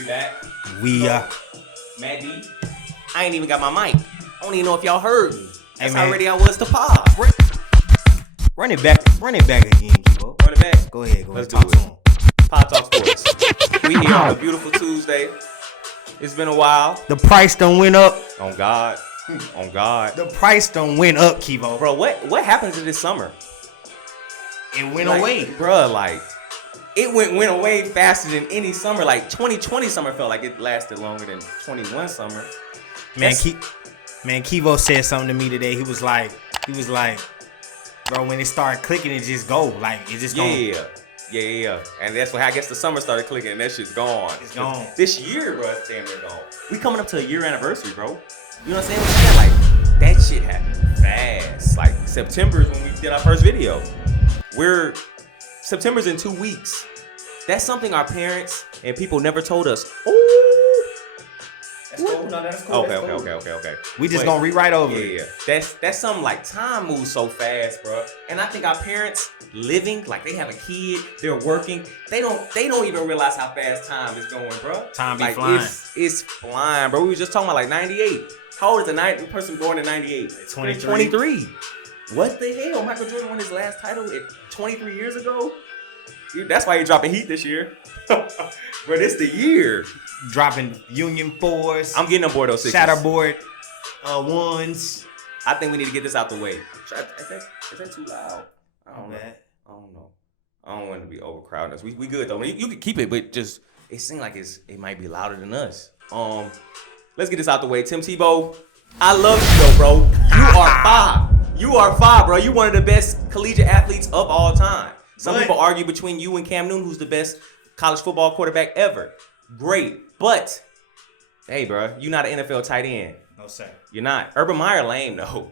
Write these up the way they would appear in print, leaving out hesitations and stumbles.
You back? We Matt D. I ain't even got my mic. I don't even know if y'all heard me. That's Hey, how man. ready I was to pop. run it back again, Kibo. Run it back. Go ahead. Let's Talk do to it. him. Podtalksports. We here on a beautiful Tuesday. It's been a while. The price done went up. On God. On God. The price done went up, Kibo. Bro, what happens in this summer? It went away. Bruh, like, it went away faster than any summer. Like, 2020 summer felt like it lasted longer than 21 summer. Man, Kivo said something to me today. He was like, bro, when it started clicking, it just go. Like, it just Yeah. And that's when I guess the summer started clicking and that shit's gone. It's gone. This year, bro, it's damn near gone. We coming up to a year anniversary, bro. You know what I'm saying? Yeah, like, that shit happened fast. Like, September is when we did our first video. September's in 2 weeks. That's something our parents and people never told us. Ooh. That's cool. No, that's cool. Okay. We just gonna rewrite over it. Yeah. That's something like time moves so fast, bro. And I think our parents living, like they have a kid, they're working, they don't even realize how fast time is going, bro. Time be like, flying. It's flying, bro. We were just talking about like 98. How old is the person born in 98? 23. What the hell? Michael Jordan won his last title 23 years ago? Dude, that's why he's dropping heat this year. But it's the year. Dropping Union 4s. I'm getting on board those 6s. Shatterboard 1s. I think we need to get this out the way. Is that too loud? I don't know. I don't want to be overcrowded. We good though. You can keep it, but just it seems like it might be louder than us. Let's get this out the way. Tim Tebow, I love you though, bro. You are 5, bro. You one of the best collegiate athletes of all time. Some people argue between you and Cam Newton, who's the best college football quarterback ever. Great, but hey, bro, you're not an NFL tight end. No sir. You're not. Urban Meyer lame though.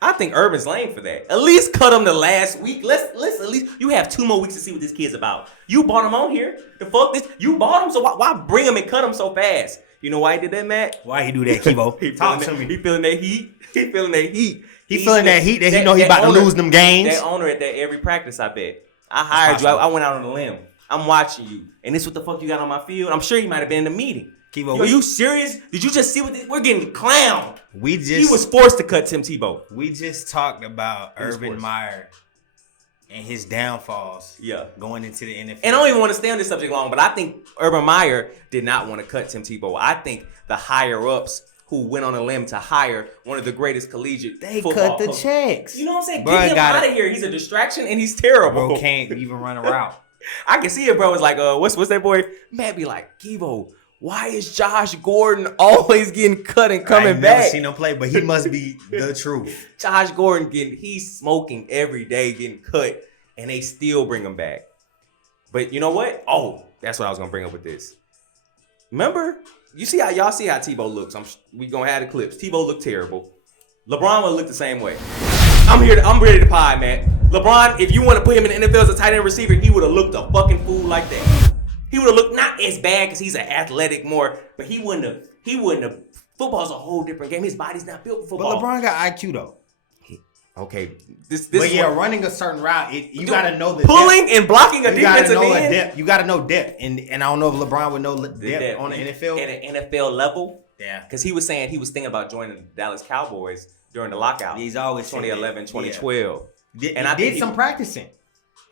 I think Urban's lame for that. At least cut him the last week. Let's at least you have 2 more weeks to see what this kid's about. You bought him on here. The fuck this? You bought him, so why bring him and cut him so fast? You know why he did that, Matt? Why he do that, Kibo? Talk to me. He feeling that heat. He feeling that heat that he know he about to lose them games. That owner at that every practice, I bet. I hired you. I went out on a limb. I'm watching you. And this what the fuck you got on my field? I'm sure you might have been in the meeting. Kibo, Yo, you serious? Did you just see what we're getting clowned? He was forced to cut Tim Tebow. We just talked about Urban Meyer and his downfalls. Yeah. Going into the NFL. And I don't even want to stay on this subject long, but I think Urban Meyer did not want to cut Tim Tebow. I think the higher ups who went on a limb to hire one of the greatest collegiate football cut the coaches. checks. You know what I'm saying? Get him out of here. He's a distraction and he's terrible. Bro can't even run a route. I can see it, bro. It's like, what's that boy? Matt be like, Kivo, why is Josh Gordon always getting cut and coming back? Never seen him play, but he must be the truth. Josh Gordon he's smoking every day, getting cut, and they still bring him back. But you know what? Oh, that's what I was gonna bring up with this. Remember, y'all see how Tebow looks. We gonna have the clips. Tebow looked terrible. LeBron would look the same way. I'm ready to pie, man. LeBron, if you want to put him in the NFL as a tight end receiver, he would have looked a fucking fool like that. He would have looked not as bad because he's an athletic more, but he wouldn't have. Football's a whole different game. His body's not built for football. But LeBron got IQ though. Okay, running a certain route, you gotta know the pulling depth. and blocking a defensive end. Depth. You gotta know depth, and I don't know if LeBron would know depth on the NFL at an NFL level. Yeah, because he was saying he was thinking about joining the Dallas Cowboys during the lockout. He's always 2011, 2012. Yeah. And I did some practicing.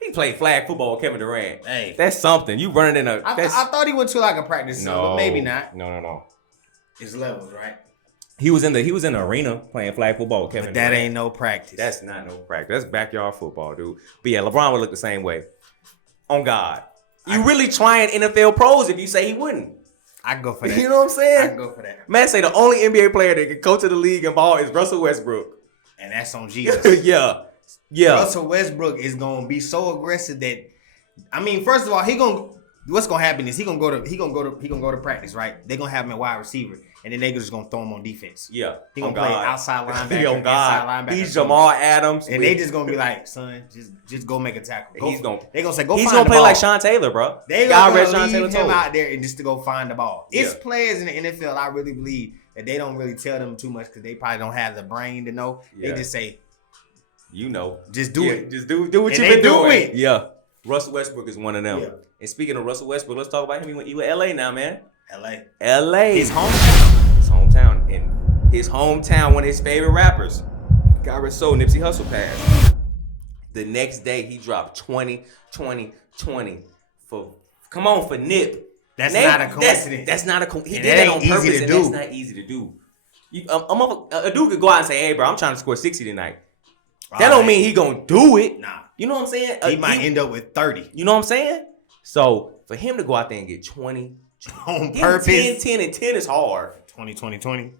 He played flag football with Kevin Durant. Hey, that's something. You running in a. I thought he went to like a practice, but maybe not. No. It's levels, right? He was in the arena playing flag football with Kevin But Durant. That ain't no practice. That's not no practice. That's backyard football, dude. But yeah, LeBron would look the same way. On God. You really trying NFL pros if you say he wouldn't. I can go for that. You know what I'm saying? I can go for that. Man, say the only NBA player that can go to the league and ball is Russell Westbrook. And that's on Jesus. Yeah. Russell Westbrook is gonna be so aggressive that, I mean, first of all, what's gonna happen is he gonna go to practice, right? They're gonna have him at wide receiver, and then they just gonna throw him on defense. Yeah. He gonna play outside linebacker. He inside linebacker. He's Jamal Adams. And they just gonna be like, son, just go make a tackle. They gonna say, go find the ball. He's gonna play like Sean Taylor, bro. They gonna leave him out there and just to go find the ball. It's players in the NFL, I really believe that they don't really tell them too much because they probably don't have the brain to know. Yeah. They just say, just do it. Just do what you've been doing. Yeah. Russell Westbrook is one of them. Yeah. And speaking of Russell Westbrook, let's talk about him. He went LA now, man. L.A. His hometown. And his hometown, one of his favorite rappers, got so Nipsey Hussle passed. The next day, he dropped 20 for Nip. That's not a coincidence. That's not a coincidence. He did that on purpose, and that's not easy to do. A dude could go out and say, hey, bro, I'm trying to score 60 tonight. That don't mean he gonna do it. Nah. You know what I'm saying? He might end up with 30. You know what I'm saying? So, for him to go out there and get 20 on purpose. 10 and 10 is hard. 20.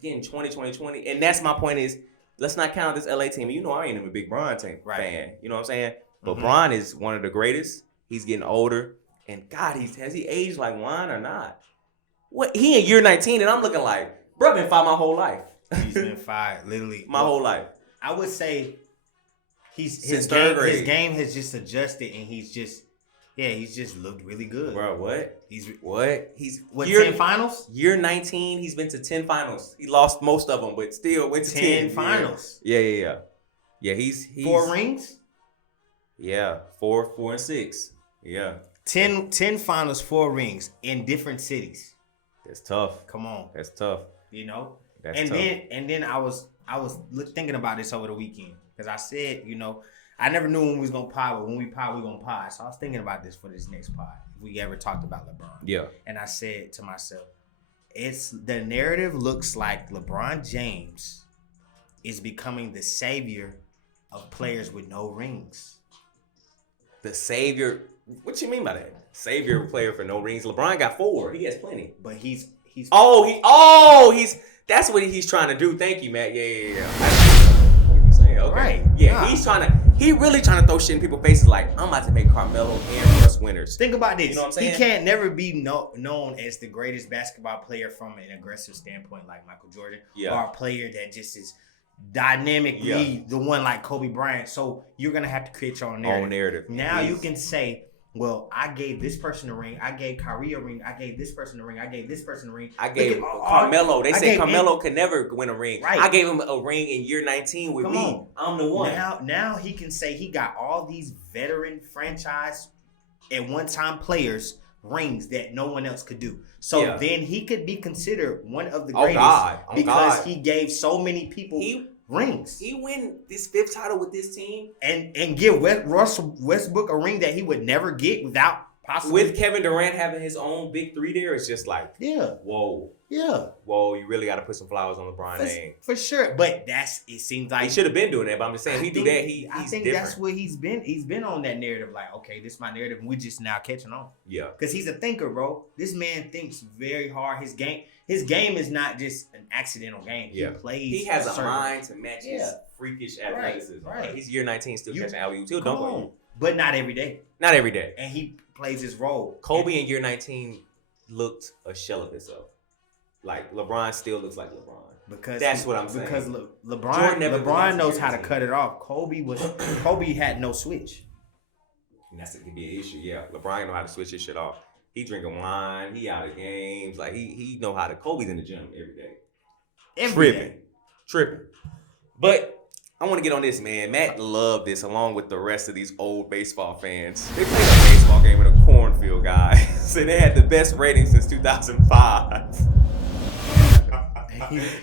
Getting 20. And that's my point is, let's not count this LA team. You know I ain't even a big Bron fan. You know what I'm saying? But Bron is one of the greatest. He's getting older. And God, has he aged like wine or not? What? He in year 19 and I'm looking like, bro, been fired my whole life. He's been fired, literally. My whole life. I would say his game has just adjusted and he's just looked really good. Bro, what? He's 10 finals? Year 19, he's been to 10 finals. He lost most of them, but still went to 10 finals. Yeah. Yeah, he's 4 rings? Yeah, 4 and 6. Yeah. 10 finals, 4 rings in different cities. That's tough. Come on. That's tough. You know? That's tough. Then I was thinking about this over the weekend. Because I said, I never knew when we was going to pod, but when we pod, we going to pod. So I was thinking about this for this next pod. If we ever talked about LeBron. Yeah. And I said to myself, the narrative looks like LeBron James is becoming the savior of players with no rings. The savior? What you mean by that? Savior player for no rings. LeBron got 4. He has plenty. But he's that's what he's trying to do. Thank you, Matt. Yeah. What are you saying? Okay. Right. Yeah, he really trying to throw shit in people's faces like, I'm about to make Carmelo and Russ winners. Think about this. You know what I'm saying? He can't never be known as the greatest basketball player from an aggressive standpoint like Michael Jordan. Yeah. Or a player that just is dynamically the one like Kobe Bryant. So you're going to have to create your own narrative. Now you can say, well, I gave this person a ring. I gave Kyrie a ring. I gave this person a ring. I gave this person a ring. I gave Carmelo. They say Carmelo could never win a ring. Right. I gave him a ring in year 19 with me. I'm the one. Now he can say he got all these veteran franchise at one time players rings that no one else could do. So then he could be considered one of the greatest because he gave so many people rings. He win this 5th title with this team and give Russell Westbrook a ring that he would never get without possibly. With Kevin Durant having his own big 3 there, it's just like, whoa. Yeah. Whoa, you really got to put some flowers on LeBron's name. For sure. But it seems like. He should have been doing that, but I'm just saying, I think different. That's what he's been. He's been on that narrative like, okay, this is my narrative, and we're just now catching on. Yeah. Because he's a thinker, bro. This man thinks very hard. His game is not just an accidental game. Yeah. He plays. He has a mind to match his freakish athleticism. Right. He's year 19, still catching alley-oops. He'll dunk on you. But not every day. Not every day. And he plays his role. Kobe in year 19 looked a shell of himself. Like, LeBron still looks like LeBron. Because that's what I'm saying. Because LeBron knows how to cut it off. Kobe had no switch. And that's gonna be an issue. Yeah, LeBron know how to switch his shit off. He drinking wine. He out of games. Like he know how to. Kobe's in the gym every day. Tripping. But I want to get on this, man. Matt loved this along with the rest of these old baseball fans. They played a baseball game in a cornfield, guys. And they had the best rating since 2005.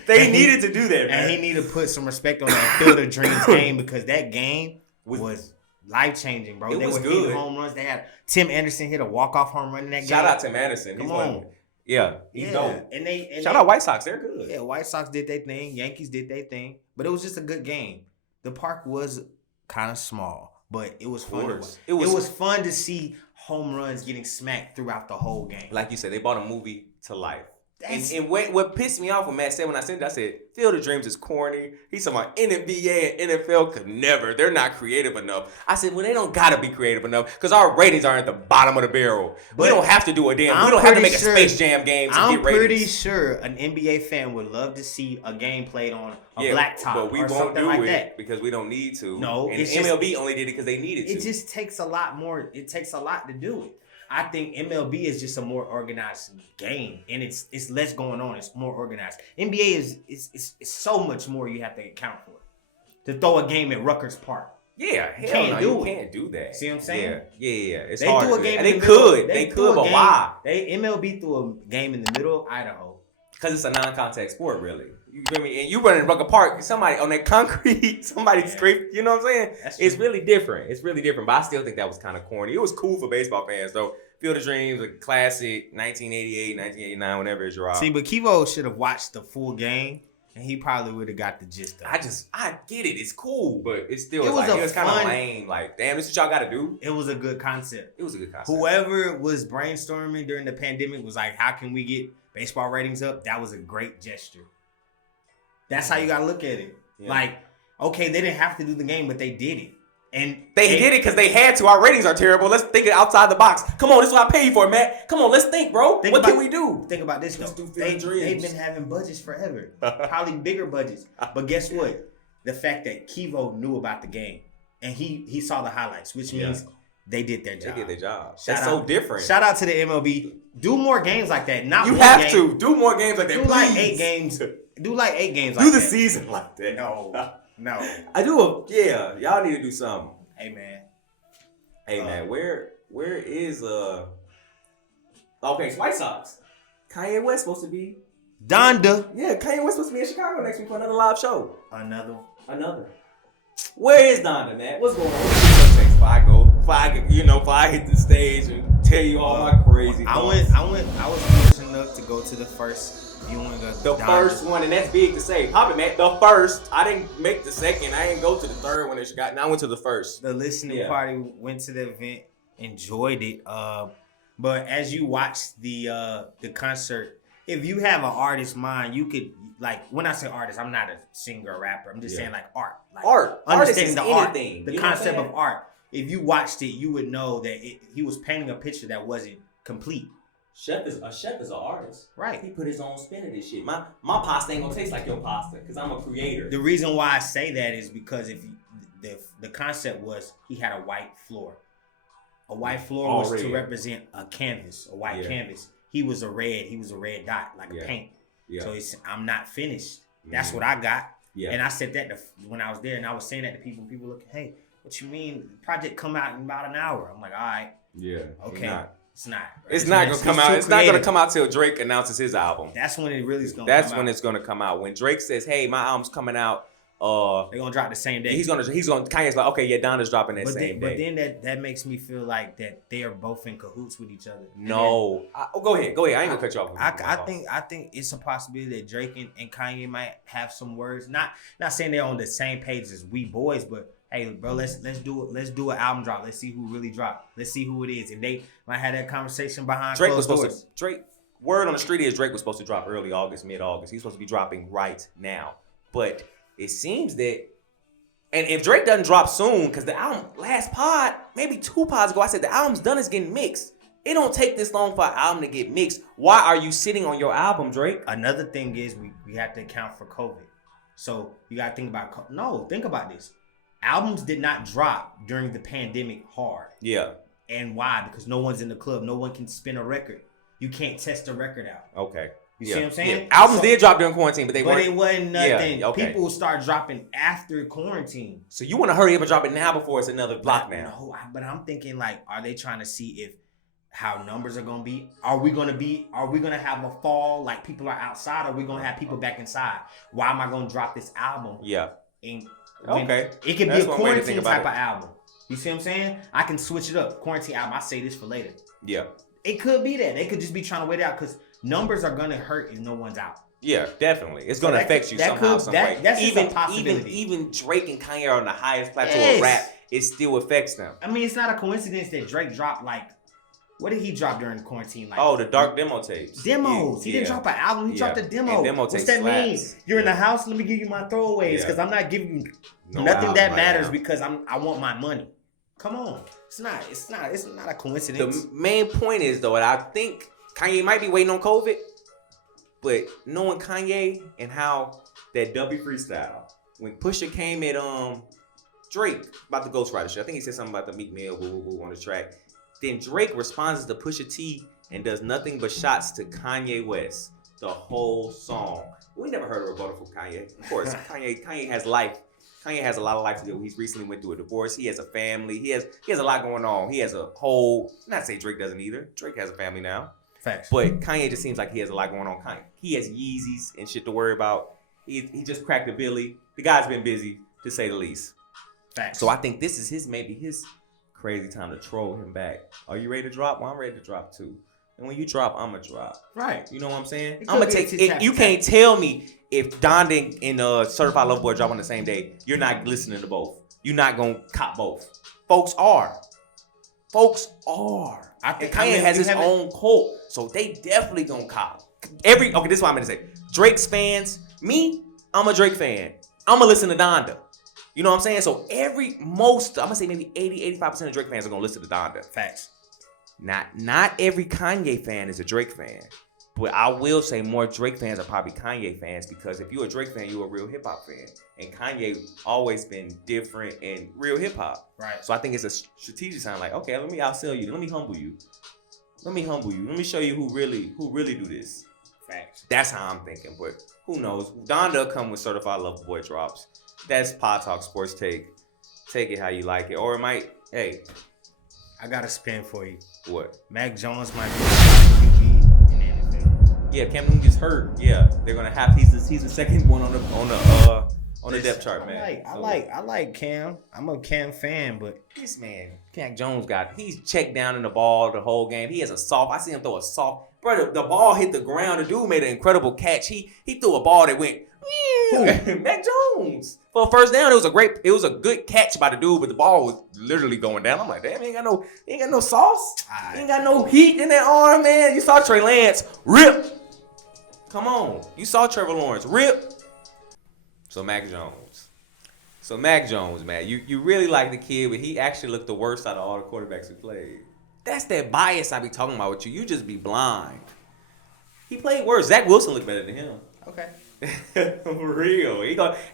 They needed to do that, man. And he needed to put some respect on that Field of Dreams game because that game was life-changing, bro. They were hitting home runs. They had Tim Anderson hit a walk-off home run in that game. Shout out Tim Anderson. Come on. Yeah, he's dope. And shout out White Sox. They're good. Yeah, White Sox did their thing. Yankees did their thing. But it was just a good game. The park was kind of small, but it was fun. It was fun to see home runs getting smacked throughout the whole game. Like you said, they brought a movie to life. And what pissed me off when Matt said, when I said that, I said, Field of Dreams is corny. He's talking about NBA and NFL could never. They're not creative enough. I said, well, they don't got to be creative enough because our ratings are at the bottom of the barrel. But we don't have to do a damn. We don't have to make a Space Jam game to get ratings. I'm pretty sure an NBA fan would love to see a game played on a blacktop but we or won't something do like it that. because we don't need to. No. And MLB only did it because they needed to. It just takes a lot more. It takes a lot to do it. I think MLB is just a more organized game, and it's less going on. It's more organized. NBA is so much more you have to account for to throw a game at Rutgers Park. Yeah, hell no, you can't do that. See what I'm saying? Yeah. It's they hard. Do a game they could, but why? MLB threw a game in the middle of Idaho. Because it's a non-contact sport, really. You feel me? And you run in Rucker Park, somebody on that concrete, somebody scraped. You know what I'm saying? It's really different. It's really different. But I still think that was kind of corny. It was cool for baseball fans, though. Field of Dreams, a classic, 1988, 1989, whenever it's your. See, but Kevo should have watched the full game. And he probably would have got the gist of it. I get it. It's cool, but it's still it was kind of lame. Like, damn, this is what y'all got to do. It was a good concept. Whoever was brainstorming during the pandemic was like, how can we get baseball ratings up? That was a great gesture. That's how you got to look at it. Yeah. Like, okay, they didn't have to do the game, but they did it. And they did it because they had to. Our ratings are terrible. Let's think it outside the box. Come on, this is what I paid for, Matt. Come on, let's think, bro. What can we do? Think about this, though. They've been having budgets forever. Probably bigger budgets. But guess what? The fact that Kevo knew about the game and he saw the highlights, which means they did their job. They did their job. That's so different. Shout out to the MLB. Do more games like that. You have to. Do more games like that, please. Like 8 games. Do like 8 games like that. Do the season like that. No. I do y'all need to do something. Hey man, where is okay, it's White Sox. Kanye West supposed to be Donda. Yeah, Kanye West supposed to be in Chicago next week for another live show. Another. Where is Donda, man? What's going on? If I hit the stage and tell you all my crazy thoughts. I was fortunate enough to go to the first viewing of the first one, and that's big to say. Pop it, man. The first. I didn't make the second. I didn't go to the third one in Chicago. Now I went to the first. The listening party, went to the event, enjoyed it. But as you watch the concert, if you have an artist mind, you could, like, when I say artist, I'm not a singer or rapper. I'm just saying like art. Like art. Understanding the anything. The concept of art. If you watched it, you would know that he was painting a picture that wasn't complete. Chef is an artist. Right. He put his own spin in this shit. My pasta ain't gonna taste like your pasta because I'm a creator. The reason why I say that is because if the concept was he had a white floor. A white floor was to represent a canvas, a white canvas. He was a red dot, like a paint. Yeah. So I'm not finished. That's what I got. Yeah. And I said that when I was there, and I was saying that to people. People look, hey, what you mean? The project come out in about an hour. I'm like, all right. Yeah. Okay. It's not. It's not gonna come out. It's not gonna come out till Drake announces his album. That's when it really is gonna. That's when it's gonna come out. When Drake says, "Hey, my album's coming out," they're gonna drop the same day. He's gonna. Kanye's like, "Okay, yeah, Donda's dropping that same day." But then that makes me feel like that they are both in cahoots with each other. No, go ahead. I ain't gonna cut you off. I think it's a possibility that Drake and Kanye might have some words. Not saying they're on the same page as we boys, but. Hey, bro, let's do it. Let's do an album drop. Let's see who really dropped. Let's see who it is. And they might have that conversation behind closed doors. Word on the street is Drake was supposed to drop early August, mid-August. He's supposed to be dropping right now. But it seems that, and if Drake doesn't drop soon, because the album, last pod, maybe 2 pods ago, I said the album's done, it's getting mixed. It don't take this long for an album to get mixed. Why are you sitting on your album, Drake? Another thing is we have to account for COVID. So you got to think about, think about this. Albums did not drop during the pandemic hard. Yeah. And why? Because no one's in the club. No one can spin a record. You can't test a record out. Okay. You see what I'm saying? Yeah. Albums did drop during quarantine, but it wasn't nothing. Yeah, okay. People start dropping after quarantine. So you want to hurry up and drop it now before it's another block now? No, but I'm thinking like, are they trying to see how numbers are gonna be? Are we gonna have a fall? Like people are outside? Or are we gonna have people back inside? Why am I gonna drop this album? Yeah. Okay. It could be a quarantine type of album. You see what I'm saying? I can switch it up. Quarantine album. I say this for later. Yeah. It could be that. They could just be trying to wait it out because numbers are going to hurt if no one's out. Yeah, definitely. It's going to affect you somehow, some way. That's even a possibility. Even Drake and Kanye are on the highest plateau of rap. It still affects them. I mean, it's not a coincidence that Drake dropped what did he drop during quarantine? The dark demo tapes. Demos. He didn't drop an album. He dropped a demo. What's that mean? You're in the house. Let me give you my throwaways because I'm not giving you nothing that matters because I want my money. Come on. It's not a coincidence. The main point is though, and I think Kanye might be waiting on COVID, but knowing Kanye and how that W freestyle when Pusha came at Drake about the Ghostwriter shit. I think he said something about the Meek Mill on the track. Then Drake responds to Pusha T and does nothing but shots to Kanye West the whole song. We never heard a rebuttal from Kanye. Of course, Kanye has life. Kanye has a lot of life to do. He's recently went through a divorce. He has a family. He has a lot going on. He has a whole. Not to say Drake doesn't either. Drake has a family now. Facts. But Kanye just seems like he has a lot going on. He has Yeezys and shit to worry about. He just cracked a Billy. The guy's been busy, to say the least. Facts. So I think this is his crazy time to troll him back. Are you ready to drop? Well, I'm ready to drop too. And when you drop, I'm going to drop. Right. You know what I'm saying? I'm going to take it. You can't tell me if Donda and Certified Lover Boy drop on the same day, you're not listening to both. You're not going to cop both. Folks are. I think Kanye has his own cult. So they definitely going to cop. Okay, this is what I'm going to say. Drake's fans, I'm a Drake fan. I'm going to listen to Donda. You know what I'm saying? So I'm going to say maybe 80-85% of Drake fans are going to listen to Donda. Facts. Not every Kanye fan is a Drake fan. But I will say more Drake fans are probably Kanye fans because if you're a Drake fan, you're a real hip-hop fan. And Kanye always been different and real hip-hop. Right. So I think it's a strategic sign like, okay, let me outsell you. Let me humble you. Let me show you who really do this. Facts. That's how I'm thinking. But who knows? Donda come with Certified Lover Boy drops. That's Podtalksports take. Take it how you like it. Or it might, hey. I got a spin for you. What? Mac Jones might be QB in the NFL. Yeah, Cam Newton gets hurt. Yeah, they're gonna have. He's the second one on the depth chart, man. I like Cam. I'm a Cam fan, but this man, Mac Jones he's checked down in the ball the whole game. He has a soft. I see him throw a soft. Bro, the ball hit the ground. The dude made an incredible catch. He threw a ball that went. Mac Jones for a first down. It was a good catch by the dude, but the ball was literally going down. I'm like, damn, he ain't got no sauce. He ain't got no heat in that arm, man. You saw Trey Lance rip. Come on, you saw Trevor Lawrence rip. So Mac Jones, man, you really like the kid, but he actually looked the worst out of all the quarterbacks who played. That's that bias I be talking about with you. You just be blind. He played worse. Zach Wilson looked better than him. Okay. For real.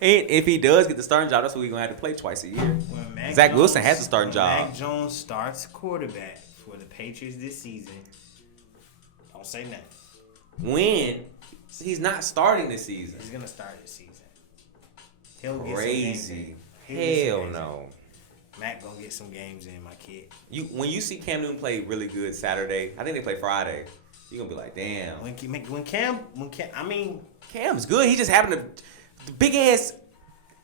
If he does get the starting job, that's what we're going to have to play twice a year. Zach Wilson has the starting job. Mac Jones starts quarterback for the Patriots this season. Don't say nothing. When? He's not starting this season. He's going to start this season. He'll get crazy. Hell no. Mac going to get some games in, my kid. When you see Cam Newton play really good Saturday, I think they play Friday, you're going to be like, damn. When Cam, Cam's good. He just happened to the big ass.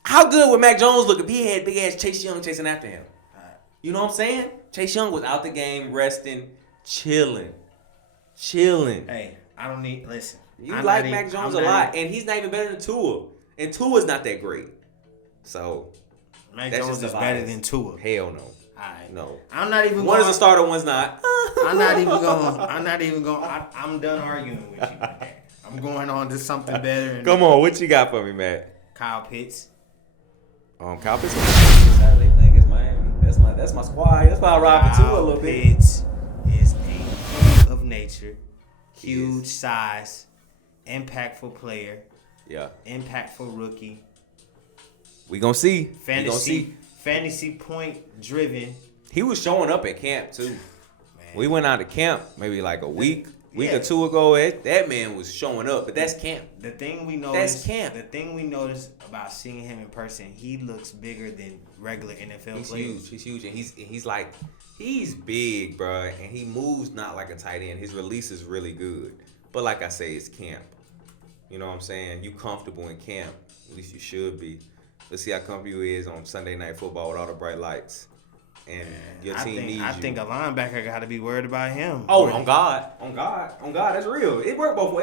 How good would Mac Jones look if he had big ass Chase Young chasing after him? Right. You know what I'm saying? Chase Young was out the game, resting, chilling. Hey, I don't need. Listen, you like Mac Jones a lot, and he's not even better than Tua, and Tua's not that great. So Mac Jones is better than Tua. Hell no. Right. No. I'm not even. One is a starter, one's not. I'm not even going. I'm done arguing with you. I'm going on to something better. Come on, what you got for me, Matt? Kyle Pitts. Kyle Pitts on Saturday thing against Miami. That's my squad. That's why I ride for Tua a little bit. Pitts is a freak of nature, huge size, impactful player. Yeah. Impactful rookie. We gonna see. Fantasy point driven. He was showing up at camp too. Man. We went out to camp maybe like a week or two ago. That man was showing up, but that's camp. The thing we noticed about seeing him in person, he looks bigger than regular NFL players. He's huge, and he's big, bro, and he moves not like a tight end. His release is really good, but like I say, it's camp. You know what I'm saying? You comfortable in camp, at least you should be. Let's see how comfortable he is on Sunday Night Football with all the bright lights. And your team needs you. I think a linebacker got to be worried about him. Oh, on God. That's real. It worked both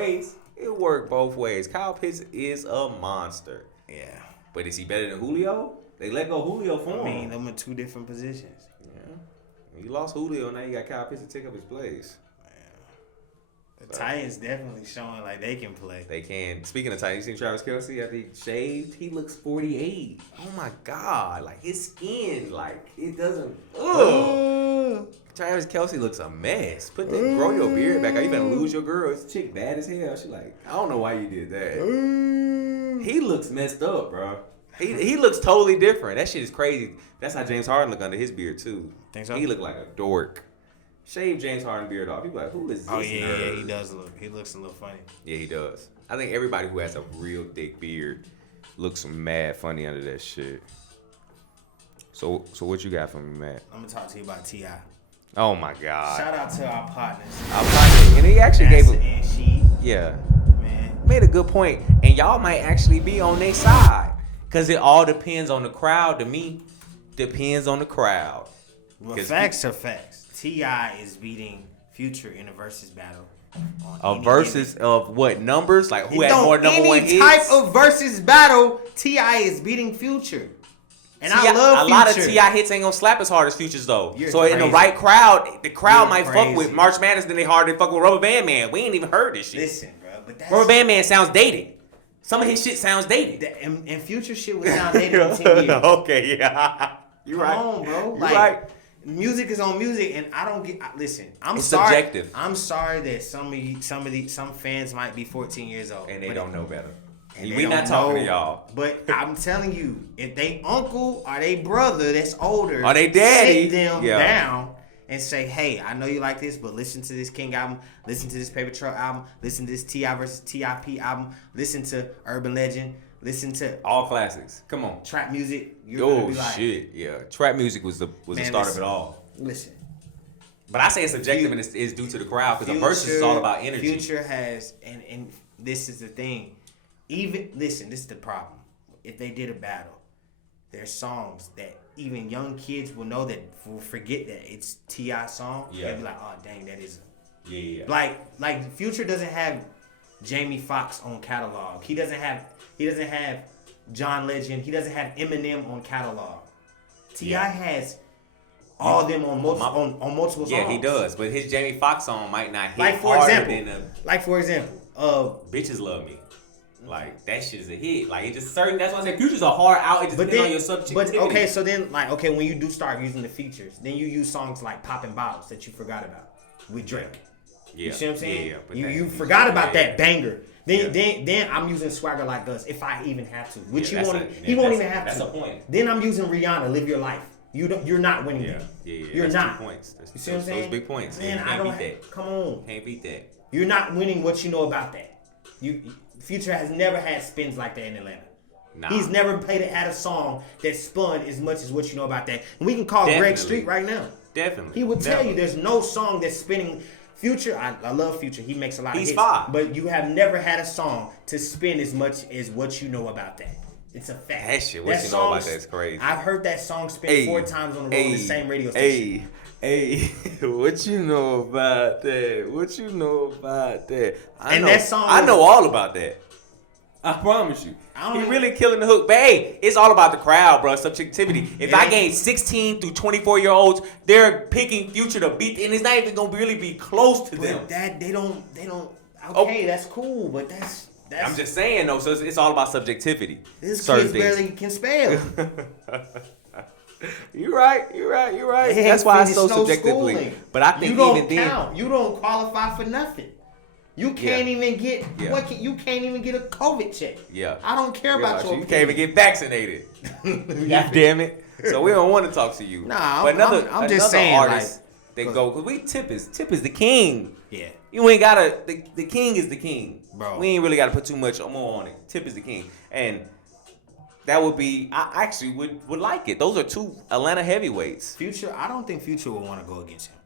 ways. Kyle Pitts is a monster. Yeah. But is he better than Julio? They let go Julio for him. I mean, them are two different positions. Yeah. You lost Julio, now you got Kyle Pitts to take up his place. The Titans definitely showing like they can play. They can. Speaking of Titans, you seen Travis Kelce after he shaved? He looks 48. Oh my God. Like his skin, like it doesn't. Ugh. Travis Kelce looks a mess. Grow your beard back. Are you gonna lose your girl? This chick bad as hell. She like, I don't know why you did that. He looks messed up, bro. He looks totally different. That shit is crazy. That's how James Harden look under his beard too. Think so? He look like a dork. Shave James Harden beard off. People like, who is this? Oh yeah, he does look. He looks a little funny. Yeah, he does. I think everybody who has a real thick beard looks mad funny under that shit. So what you got for me, Matt? I'm gonna talk to you about T.I. Oh my God! Shout out to our partners. And he actually gave it. And Cheef. Yeah. Man. Made a good point, and y'all might actually be on their side, cause it all depends on the crowd. To me, depends on the crowd. Well, facts are facts. T.I. is beating Future in a versus battle. A versus of what numbers? Like who had more number one hits? Any type of versus battle, T.I. is beating Future. And I love Future. A lot of T.I. hits ain't gonna slap as hard as Future's though. You're so crazy. In the right crowd, the crowd You're might crazy. fuck with March Madness than they hard to fuck with Rubber Band Man. We ain't even heard this shit. Listen, bro, but that's Rubber Band Man sounds dated. Some of his shit sounds dated. And Future shit would sound dated in 10 years. Okay, yeah. You right. Come on, bro. You like, right. Music is on music, and I don't get. Listen, It's subjective. I'm sorry that some fans might be 14 years old and they don't know better. We not talking to y'all. But I'm telling you, if they uncle or they brother that's older, or they daddy, sit them down and say, hey, I know you like this, but listen to this King album, listen to this Paper Trail album, listen to this T.I. versus T.I.P. album, listen to Urban Legend, listen to all classics. Come on, trap music. You're gonna be like, shit, yeah. Trap music was the start of it all. Listen. But I say it's subjective and it's due to the crowd because the versus is all about energy. Future has, and this is the thing. This is the problem. If they did a battle, there's songs that even young kids will know that will forget that it's T.I. song. Yeah. They'll be like, oh dang, that is. Yeah. Like Future doesn't have Jamie Foxx on catalog. He doesn't have John Legend. He doesn't have Eminem on catalog. T.I. has all of them on multiple songs. Yeah, he does. But his Jamie Foxx song might not hit like for example, Bitches Love Me. Like that shit's a hit. Like it just certain. That's why I say Future's a hard out. It just depends on your subjectivity. But okay, so then when you do start using the features, then you use songs like Poppin' Bottles that you forgot about with Drake. Yeah. You see what I'm saying? Yeah. But you forgot about that banger. Then I'm using Swagger Like Us if I even have to. Which he won't even have to. That's a point. Then I'm using Rihanna, Live Your Life. You're not winning that. Yeah. You're not. 2 points. You see what I'm saying? Those big points. Man, I don't beat that. Come on. Can't beat that. You're not winning what you know about that. Future has never had spins like that in Atlanta. Nah. He's never had a song that spun as much as what you know about that. And we can call Greg Street right now. Definitely. He would tell you there's no song that's spinning. Future, I love Future. He makes a lot of hits. Fine. But you have never had a song to spin as much as what you know about that. It's a fact. That shit, what you know about that is crazy. I've heard that song spin 4 times on the road on the same radio station. Hey, what you know about that? What you know about that? I know all about that. I promise you. He really killing the hook. But hey, it's all about the crowd, bro. Subjectivity. If I gain 16 through 24-year-olds, they're picking Future to beat, and it's not even gonna really be close to them. But that they don't. Okay, that's cool, but that's. I'm just saying though. So it's all about subjectivity. This kid barely can spell. You're right. That's why it's so subjectively. Schooling. But I think you don't even count. Then you don't qualify for nothing. You can't even get you can't even get a COVID check. Yeah. I don't care about your. You can't even get vaccinated. God damn it. So we don't want to talk to you. Nah, but I'm just saying, artist that go because Tip is the king. Yeah. You ain't gotta. The king is the king, bro. We ain't really gotta put too much more on it. Tip is the king, and that would be. I actually would like it. Those are 2 Atlanta heavyweights. Future, I don't think Future would want to go against him.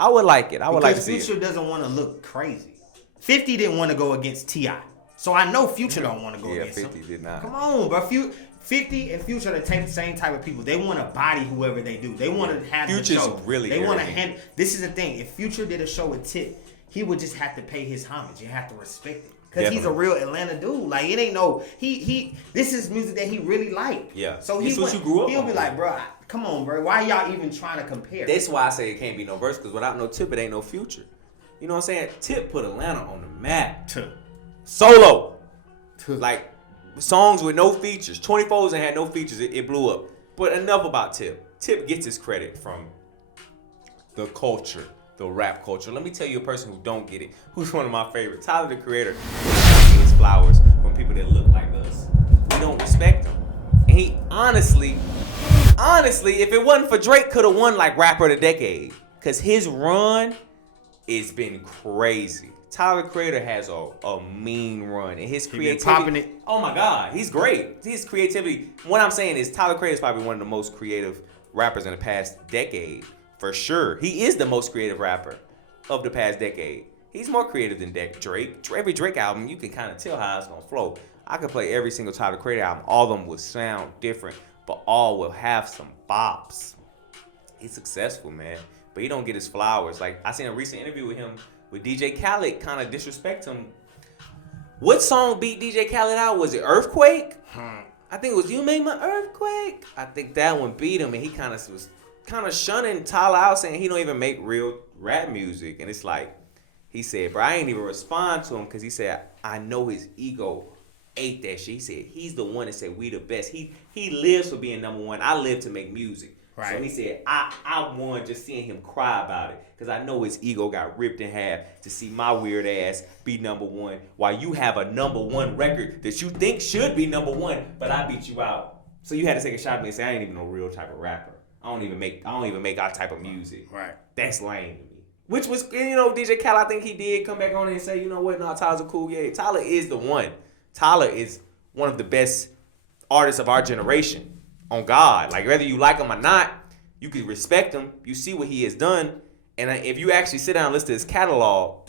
I would like it. I would like to see it. Future doesn't want to look crazy. 50 didn't want to go against T.I. So I know Future don't want to go against him. Yeah, 50 did not. Come on, bro. 50 and Future are the same type of people. They want to body whoever they do. They want to have Future's the show. Really they want to handle. This is the thing. If Future did a show with Tip, he would just have to pay his homage. You have to respect it. Because he's a real Atlanta dude. Like, it ain't no... This is music that he really like. Yeah. So what you grew up he'll on. Be like, bro, come on, bro. Why y'all even trying to compare? That's why I say it can't be no verse. Because without no Tip, it ain't no Future. You know what I'm saying? Tip put Atlanta on the map. Solo. Like, songs with no features. 24s and had no features. It blew up. But enough about Tip. Tip gets his credit from the culture. The rap culture. Let me tell you a person who don't get it. Who's one of my favorites. Tyler, the Creator. He gets flowers from people that look like us. We don't respect him. And he honestly, if it wasn't for Drake, could have won like Rapper of the Decade. Because his run... It's been crazy. Tyler the Creator has a mean run, and his creativity. Oh my God, he's great. His creativity. What I'm saying is Tyler the Creator is probably one of the most creative rappers in the past decade, for sure. He is the most creative rapper of the past decade. He's more creative than Drake. Every Drake album, you can kind of tell how it's gonna flow. I could play every single Tyler the Creator album. All of them will sound different, but all will have some bops. He's successful, man, but he don't get his flowers. Like, I seen a recent interview with him with DJ Khaled, kind of disrespect him. What song beat DJ Khaled out? Was it Earthquake? I think it was You Made My Earthquake. I think that one beat him, and he kind of was shunning Tyler out, saying he don't even make real rap music. And it's like, he said, bro, I ain't even respond to him because he said, I know his ego ate that shit. He said, he's the one that said we the best. He lives for being number one. I live to make music. Right. So he said, I won just seeing him cry about it because I know his ego got ripped in half to see my weird ass be number one while you have a number one record that you think should be number one, but I beat you out. So you had to take a shot at me and say, I ain't even no real type of rapper. I don't even make our type of music. Right. That's lame to me. Which was, DJ Khaled, I think he did come back on and say, you know what, no, Tyler's a cool guy. Tyler is the one. Tyler is one of the best artists of our generation. On God, like whether you like him or not, you can respect him. You see what he has done, and if you actually sit down and listen to his catalog,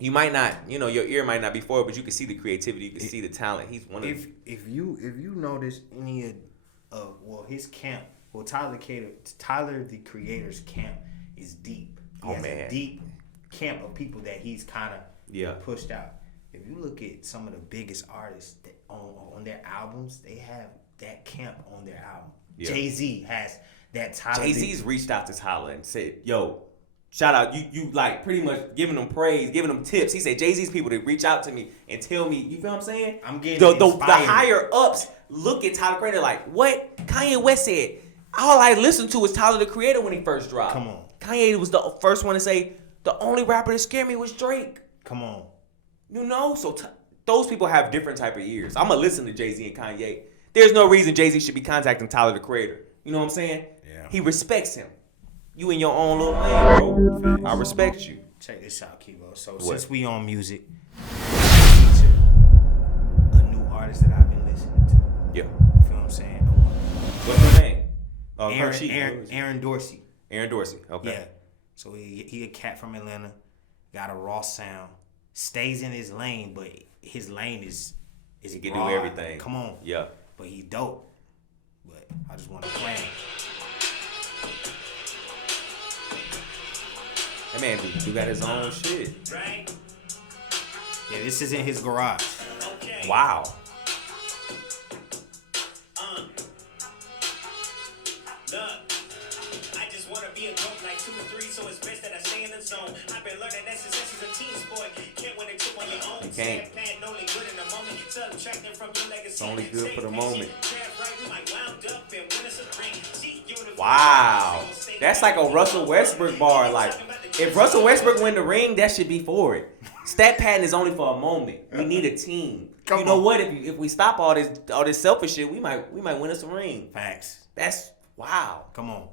you might not, your ear might not be for it, but you can see the creativity, you can see the talent. He's one of. If you notice any of his camp, Tyler the Creator's camp is deep. He has a deep camp of people that he's kind of pushed out. If you look at some of the biggest artists that on their albums, they have that camp on their album. Yeah. Jay-Z has that Tyler. Jay-Z's reached out to Tyler and said, yo, shout out. You like pretty much giving them praise, giving them tips. He said, Jay-Z's people that reach out to me and tell me, you feel what I'm saying? I'm getting the higher ups look at Tyler the Creator like, what? Kanye West said, all I listened to was Tyler the Creator when he first dropped. Come on. Kanye was the first one to say, the only rapper that scared me was Drake. Come on. So those people have different type of ears. I'm going to listen to Jay-Z and Kanye. There's no reason Jay-Z should be contacting Tyler the Creator. You know what I'm saying? Yeah. He respects him. You in your own little lane, bro. I respect you. Check this out, Kibo. So since we on music, a new artist that I've been listening to. Yeah. You feel what I'm saying? What's her name? Aaron Dorsey. Aaron Dorsey. Okay. Yeah. So he a cat from Atlanta. Got a raw sound. Stays in his lane, but his lane is he can do everything. Come on. Yeah. But he dope. But I just want to play him. That man do got his own shit. Right? Yeah, this is in his garage. Okay. Wow. Look, I just want to be a dope like 2-3, so it's best that I stay in the zone. I've been learning that success is a team sport. Can't win it on your own. You can't. It's only good for the moment. Wow. That's like a Russell Westbrook bar. Like, if Russell Westbrook win the ring, that should be for it. Stat pattern is only for a moment. We need a team. You know what? If we stop all this selfish shit, we might win us a ring. Facts. That's wow. Come on.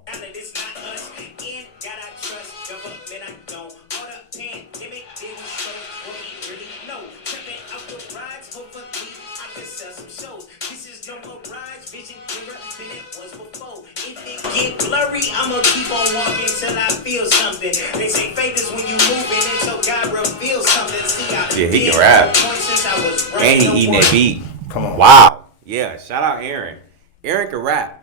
Get blurry, I'ma keep on walking till I feel something. They say faith is when you moving until God reveals something. See, yeah, he can rap. And he eating that beat. Come on. Wow. Yeah, shout out Aaron. Aaron can rap.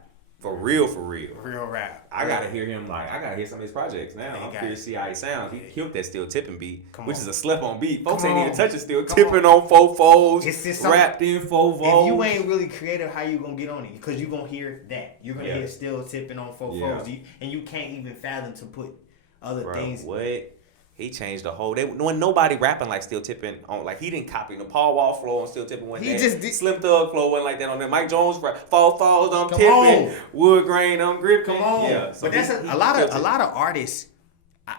For real. Real rap. I gotta hear him. I gotta hear some of his projects now. I'm curious to see how he sounds. He killed that still tipping beat, which is a slip on beat. Folks ain't even touching still tipping on 4/4s, wrapped in 4/4s. If you ain't really creative, how you gonna get on it? Because you gonna hear that. You're gonna hear still tipping on 4/4s, and you can't even fathom to put other things. What? He changed the whole. When nobody rapping like still tipping on, like he didn't copy the Paul Wall flow on still tipping. He just did. Slim Thug flow wasn't like that on there. Mike Jones falls I'm tipping. Wood grain I'm gripping. Come on. Yeah, so but that's a lot of artists. I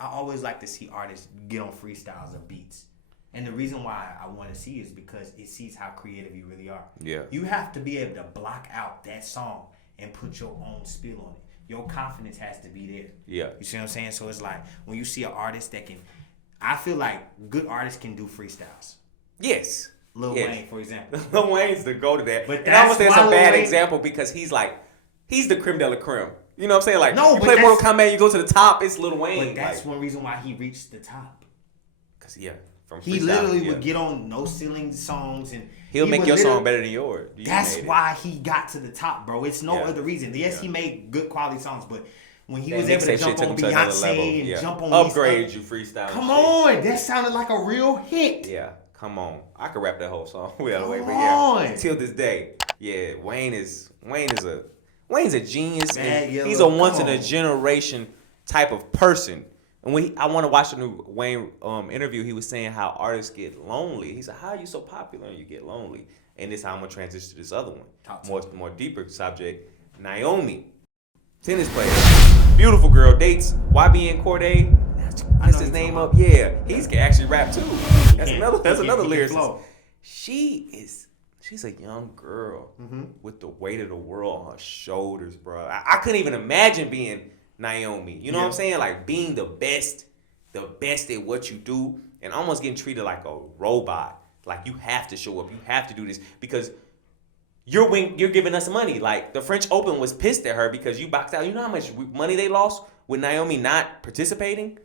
always like to see artists get on freestyles of beats. And the reason why I want to see is because it sees how creative you really are. Yeah. You have to be able to block out that song and put your own spill on it. Your confidence has to be there. Yeah. You see what I'm saying? So it's like when you see an artist that can I feel like good artists can do freestyles. Yes. Lil Wayne, for example. Lil Wayne's the go to that. But I would say it's a bad Wayne, example because he's the creme de la creme. You know what I'm saying? Like, no, you play Mortal Kombat, you go to the top, it's Lil Wayne. But that's one reason why he reached the top. Because, he literally would get on No Ceiling songs and he'll make your song better than yours. That's why he got to the top, bro. It's no other reason. Yes, he made good quality songs, but when he was able to jump on Beyonce and jump on upgrade you freestyle. Come on, that sounded like a real hit. Yeah, come on. I could rap that whole song. Till this day. Yeah, Wayne's a genius. He's a once in a generation type of person. And I want to watch the new Wayne interview. He was saying how artists get lonely. He said, "How are you so popular and you get lonely?" And this is how I'm gonna transition to this other one, more deeper subject. Naomi, tennis player, beautiful girl, dates YBN Corday. That's his name up. Yeah, he's can actually rap too. That's another lyricist. She's a young girl with the weight of the world on her shoulders, bro. I couldn't even imagine being Naomi. You know what I'm saying? Like being the best at what you do and almost getting treated like a robot. Like you have to show up. You have to do this because you're giving us money. Like the French Open was pissed at her because you boxed out. You know how much money they lost with Naomi not participating?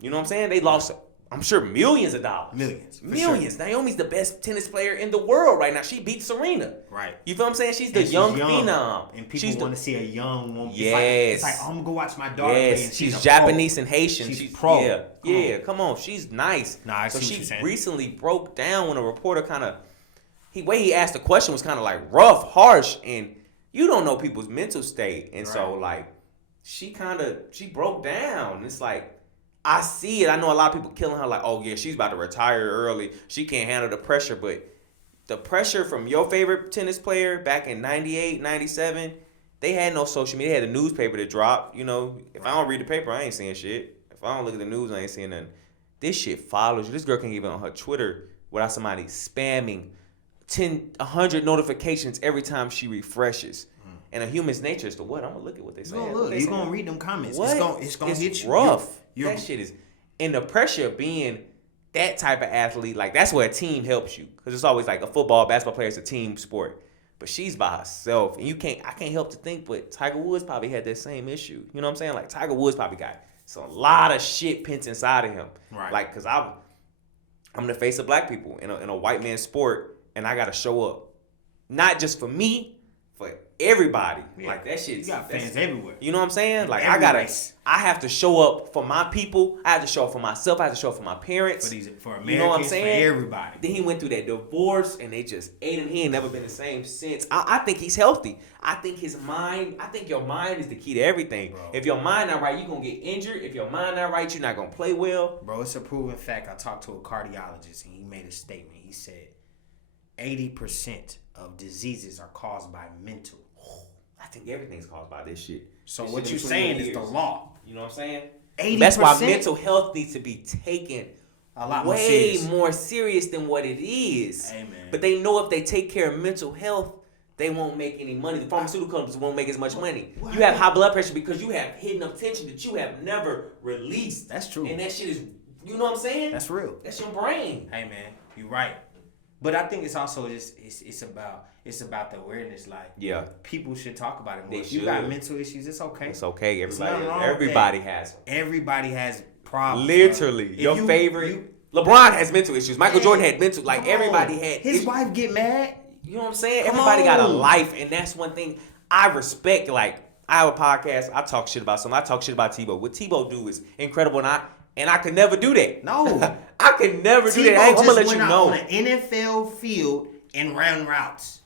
You know what I'm saying? They lost, I'm sure, millions of dollars. Millions. Sure. Naomi's the best tennis player in the world right now. She beat Serena. Right. You feel what I'm saying? She's the young phenom. And people want to see a young woman. Yes. It's like I'm going to go watch my daughter play. And she's Japanese and Haitian. She's pro. Yeah. Come on. She's nice. Nah, so she recently broke down when a reporter way he asked the question was kind of like rough, harsh, and you don't know people's mental state. And so like she broke down. It's like, I see it. I know a lot of people killing her like, oh, yeah, she's about to retire early. She can't handle the pressure. But the pressure from your favorite tennis player back in 98, 97, they had no social media. They had a newspaper to drop. You know, if I don't read the paper, I ain't seeing shit. If I don't look at the news, I ain't seeing nothing. This shit follows you. This girl can't even on her Twitter without somebody spamming 100 notifications every time she refreshes. And a human's nature is to what? I'm going to look at what they say. You're going to read them comments. What? It's going to hit you. Rough. That shit is, and the pressure of being that type of athlete, like that's where a team helps you. Because it's always like a football, basketball player is a team sport. But she's by herself. And I can't help to think, but Tiger Woods probably had that same issue. You know what I'm saying? Like Tiger Woods probably got a lot of shit pent inside of him. Right. Like, because I'm the face of black people in a white man's sport, and I got to show up. Not just for me, for everybody. Like that shit. You got fans everywhere. You know what I'm saying? Like I have to show up for my people. I have to show up for myself. I have to show up for my parents. For Americans, you know what I'm saying? For everybody. Then he went through that divorce and they just ate him. He ain't never been the same since. I think he's healthy. I think your mind is the key to everything. Bro. If your mind not right, you're gonna get injured. If your mind not right, you're not gonna play well. Bro, it's a proven fact. I talked to a cardiologist and he made a statement. He said 80% of diseases are caused by mental. I think everything's caused by this shit. So what you're saying is the law. You know what I'm saying? 80%? That's why mental health needs to be taken a lot more serious than what it is. Amen. But they know if they take care of mental health, they won't make any money. The pharmaceutical companies won't make as much money. What? You have high blood pressure because you have hidden up tension that you have never released. That's true. And that shit is, you know what I'm saying? That's real. That's your brain. Hey man, you're right. But I think it's also just it's about the awareness. Like, people should talk about it more. If you got mental issues, it's okay. It's okay. Everybody has them. Everybody has problems. Literally, your favorite. LeBron has mental issues. Michael Jordan had mental. Like everybody had. His wife get mad. You know what I'm saying? Everybody got a life, and that's one thing I respect. Like I have a podcast. I talk shit about something. I talk shit about Tebow. What Tebow do is incredible, and I could never do that. No. I could never do that. I'm going to let you know. On an NFL field and ran routes.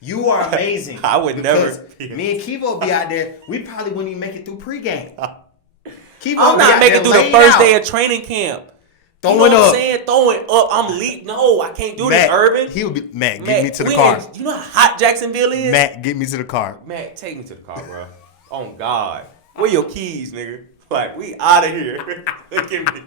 You are amazing. I would never. Me and Kevo be out there. We probably wouldn't even make it through pregame. I'm not making it through the first day of training camp. Throwing up. Throwing up. I'm leap. No, I can't do this, Urban. He'll be, Matt, get me to the car. You know how hot Jacksonville is? Matt, get me to the car. Matt, take me to the car, bro. Oh, God. Where your keys, nigga? Like, we out of here. Look at me.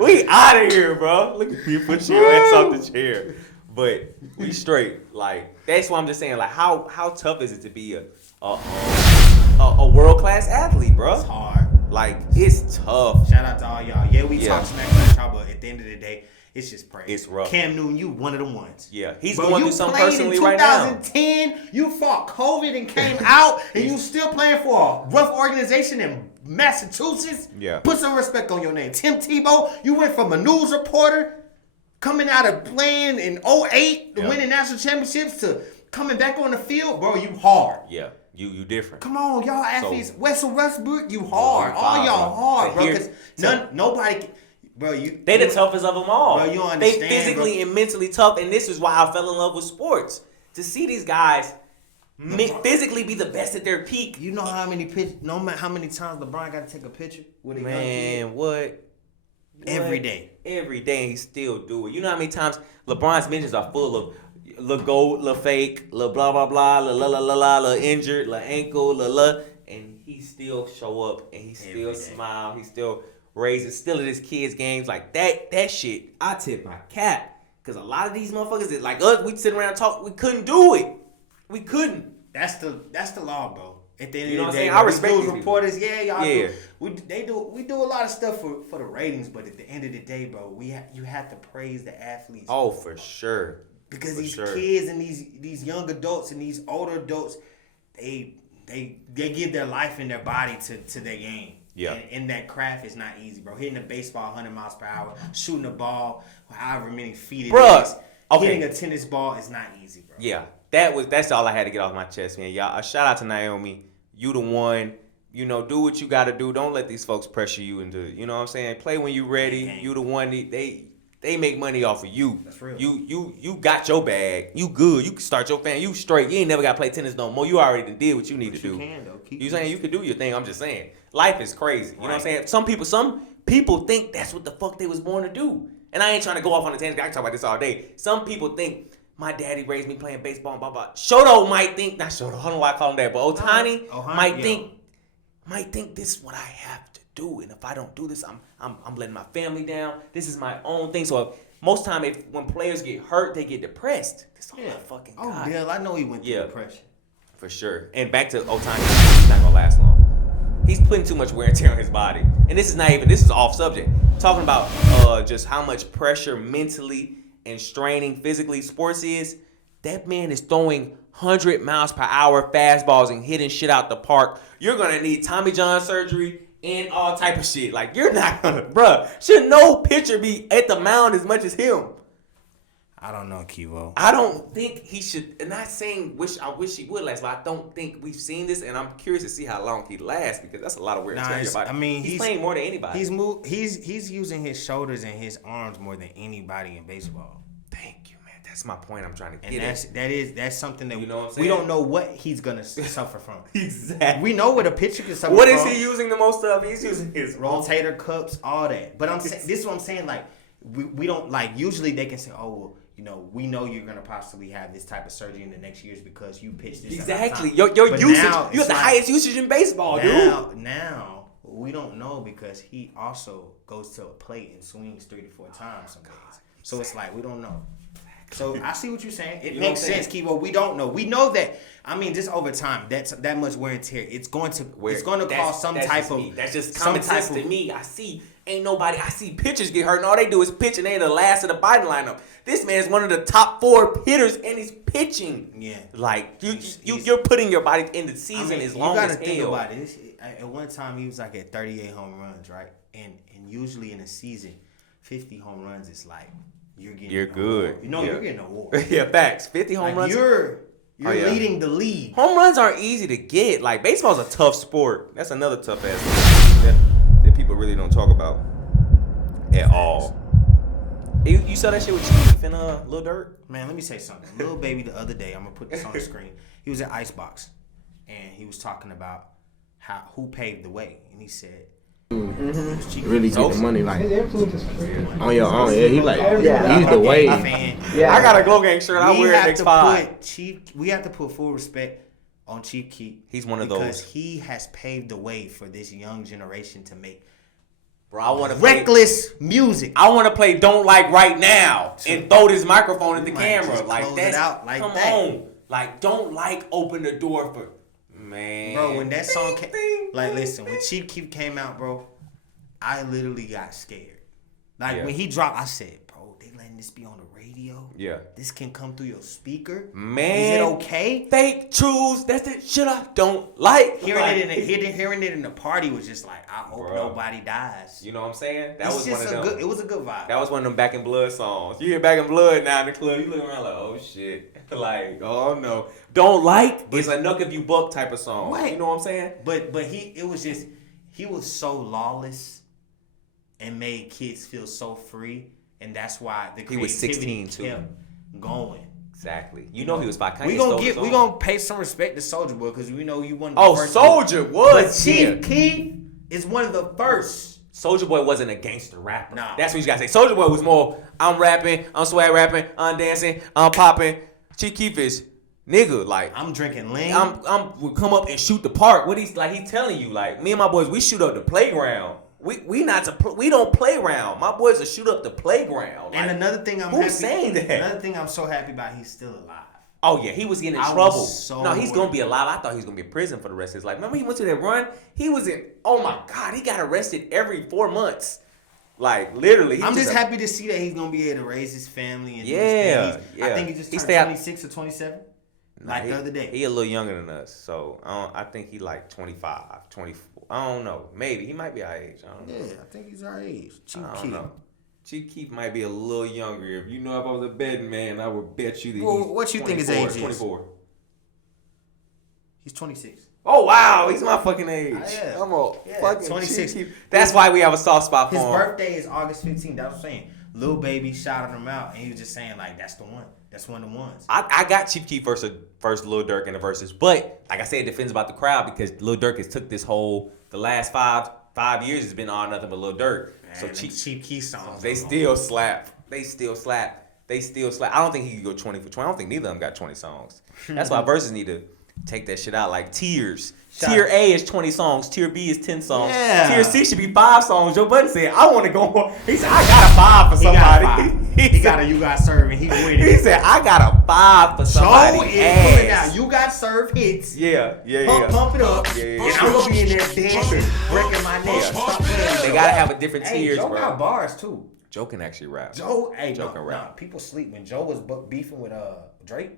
We out of here, bro. Look at you put your ass off the chair. But we straight. Like, that's why I'm just saying, like, how tough is it to be a world-class athlete, bro? It's hard. Like, it's tough. Shout out to all y'all. Yeah, we talk smack about y'all, but at the end of the day, it's just praise. It's rough. Cam Newton, you one of the ones. Yeah, he's going through something personally right now. In 2010, you fought COVID and came out, and you still playing for a rough organization in Massachusetts. Yeah. Put some respect on your name. Tim Tebow, you went from a news reporter coming out of playing in 2008 to winning national championships to coming back on the field. Bro, you hard. Yeah, you different. Come on, y'all athletes. Russell Westbrook, you hard. All y'all hard, bro. Because nobody... Bro, they the toughest of them all. Bro, you understand, they physically and mentally tough, and this is why I fell in love with sports. To see these guys physically be the best at their peak. You know how many how many times LeBron got to take a picture with a young kid? What? Every day, and he still do it. You know how many times LeBron's mentions are full of la goat, la fake, la blah blah blah, la la la la la, la injured, la ankle, la la, and he still show up and he still smile, he still raises still at his kids' games like that shit. I tip my cap because a lot of these motherfuckers that like us, we sit around and talk, we couldn't do it. We couldn't. That's the law, bro. At the end you know of what the I'm day, saying? I respect those these reporters. people. Yeah, y'all do. We do a lot of stuff for the ratings, but at the end of the day, bro, you have to praise the athletes. Oh, for sure. Because these kids and these young adults and these older adults, they give their life and their body to their game. Yeah. And that craft is not easy, bro. Hitting a baseball 100 miles per hour, shooting a ball however many feet it is. Okay. Hitting a tennis ball is not easy, bro. Yeah. That's all I had to get off my chest, man. Y'all, a shout out to Naomi. You the one. You know, do what you got to do. Don't let these folks pressure you into, you know what I'm saying? Play when you ready. You the one. They make money off of you. That's real. You got your bag. You good. You can start your family. You straight. You ain't never got to play tennis no more. You already did what you need to do. You can, though. You saying you can do your thing. I'm just saying. Life is crazy. You know what I'm saying? Some people think that's what the fuck they was born to do. And I ain't trying to go off on a tangent. I can talk about this all day. Some people think my daddy raised me playing baseball and blah, blah. Shoto might think, not Shoto, I don't know why I call him that, but Ohtani might think this is what I have to do. And if I don't do this, I'm letting my family down. This is my own thing. So most time when players get hurt, they get depressed. Oh my fucking God. Oh, Bill, I know he went through depression. For sure. And back to Ohtani, he's not gonna last long. He's putting too much wear and tear on his body. And this is off subject. Talking about just how much pressure mentally and straining physically sports is. That man is throwing 100 miles per hour fastballs and hitting shit out the park. You're gonna need Tommy John surgery and all type of shit. Like, you're not gonna, bruh. Should no pitcher be at the mound as much as him? I don't know, Kivo. I don't think he should. And not saying I wish he would last, but I don't think we've seen this, and I'm curious to see how long he lasts because that's a lot of wear and tear on your body. I mean, he's playing more than anybody. He's using his shoulders and his arms more than anybody in baseball. Thank you, man. That's my point. I'm trying to get at. That's something that we don't know what he's gonna suffer from. Exactly. We know what a pitcher can suffer from. What is he using the most of? He's using his rotator cuffs, all that. But this is what I'm saying. Like we don't like. Usually they can say, oh well. You know, we know you're gonna possibly have this type of surgery in the next years because you pitched this. Exactly. Your usage. You have the highest usage in baseball, dude. Now we don't know because he also goes to a plate and swings 3 to 4 times some days. So it's like we don't know. So I see what you're saying. It makes sense, Kivo. We don't know. We know that. I mean, just over time, that's that much wear and tear. It's going to cause some type of. That's just common sense to me. I see. I see pitchers get hurt and all they do is pitch and they're the last of the Biden lineup. This man's one of the top 4 hitters and he's pitching. Yeah. Like, you're putting your body in the season as long as hell. You gotta think about it. At one time, he was like at 38 home runs, right? And usually in a season, 50 home runs is like, you're good. You know, you're getting an award. Yeah, facts. 50 home runs. You're leading the league. Home runs aren't easy to get. Like, baseball's a tough sport. That's another tough aspect that people really don't talk about at all. You saw that shit with Cheef and Lil Durk? Man, let me say something. Lil Baby the other day, I'm gonna put this on the screen. He was at Icebox, and he was talking about who paved the way, and he said. Really get the money like on your own. Yeah, he like he's the way. Yeah, I got a Glow Gang shirt. I wear it next 5. We have to put full respect on Cheef Keef. He's one of those because he has paved the way for this young generation to make. Bro, I want to reckless music. I want to play "Don't Like" right now and throw this microphone at the camera like that. Come on, like "Don't Like" open the door for. Man. Bro, when that song came, like, listen, when Cheef Keef came out, bro, I literally got scared. Like, when he dropped, I said, bro, they letting this be on the radio? Yeah. This can come through your speaker? Man. Is it okay? Fake truths. That's the shit I don't like. Hearing it in the party was just like, I hope nobody dies. You know what I'm saying? That it's was just one of them. it was a good vibe. That was one of them Back in Blood songs. You hear Back in Blood now in the club, you look around like, oh shit. Like, oh no. Don't like. It's a Nuck If You Buck type of song. What? You know what I'm saying? But he was so lawless and made kids feel so free, and that's why the creativity he was 16 too. kept going. Exactly. You know he was by Kayne. We gonna pay some respect to Soulja Boy because we know you one of the first. Soulja was. But Cheef Keef is one of the first. Soulja Boy wasn't a gangster rapper. Nah. That's what you gotta say. Soulja Boy was more, I'm rapping, I'm swag rapping, I'm dancing, I'm popping. Cheef Keef is nigga, like I'm drinking lean. we'll come up and shoot the park. What he's telling you, like, me and my boys, we shoot up the playground. We don't play around. My boys will shoot up the playground. And like, another thing who's saying that? Another thing I'm so happy about, he's still alive. Oh yeah, he was getting in trouble. No, he's gonna be alive. I thought he was gonna be in prison for the rest of his life. Remember he went to that run? He was in. Oh my God, he got arrested every 4 months. Like literally. I'm just happy to see that he's gonna be able to raise his family and yeah. I think he just turned 26 or 27. Like the other day. He a little younger than us, so I think he like 25, 24. I don't know. Maybe he might be our age. I don't know. Yeah, I think he's our age. Cheef I don't Keef. know. Cheef Keef might be a little younger. If I was a betting man, I would bet you that well, he's what you think his age is? 24. He's 26. Oh wow, he's my fucking age. Yeah. I'm a fucking 26. That's why we have a soft spot for him. His birthday is August 15th. That's what I'm saying. Lil Baby shouted him out, and he was just saying like, "That's the one. That's one of the ones." I got Cheef Keef first Lil Durk in the verses, but like I said, it depends about the crowd because Lil Durk has took this the last five years has been all nothing but Lil Durk. Man, so Cheef Keef songs, they still slap. They still slap. I don't think he could go 20 for 20. I don't think neither of them got 20 songs. That's why verses need to take that shit out like tiers. Tier A is 20 songs. Tier B is 10 songs. Yeah. Tier C should be 5 songs. Joe Budden said, I want to go more. He said, I got a 5 for somebody. He got a You Got Served and he winning. He said, I got a 5 for somebody. Joe is putting out You Got Served hits. Yeah. Pump it up. Yeah. And I'm going to be in there dancing, breaking my neck. They got to have a different tiers, Joe bro. got bars too. Joe can actually rap. Joe can rap. Nah, people sleep when Joe was beefing with Drake.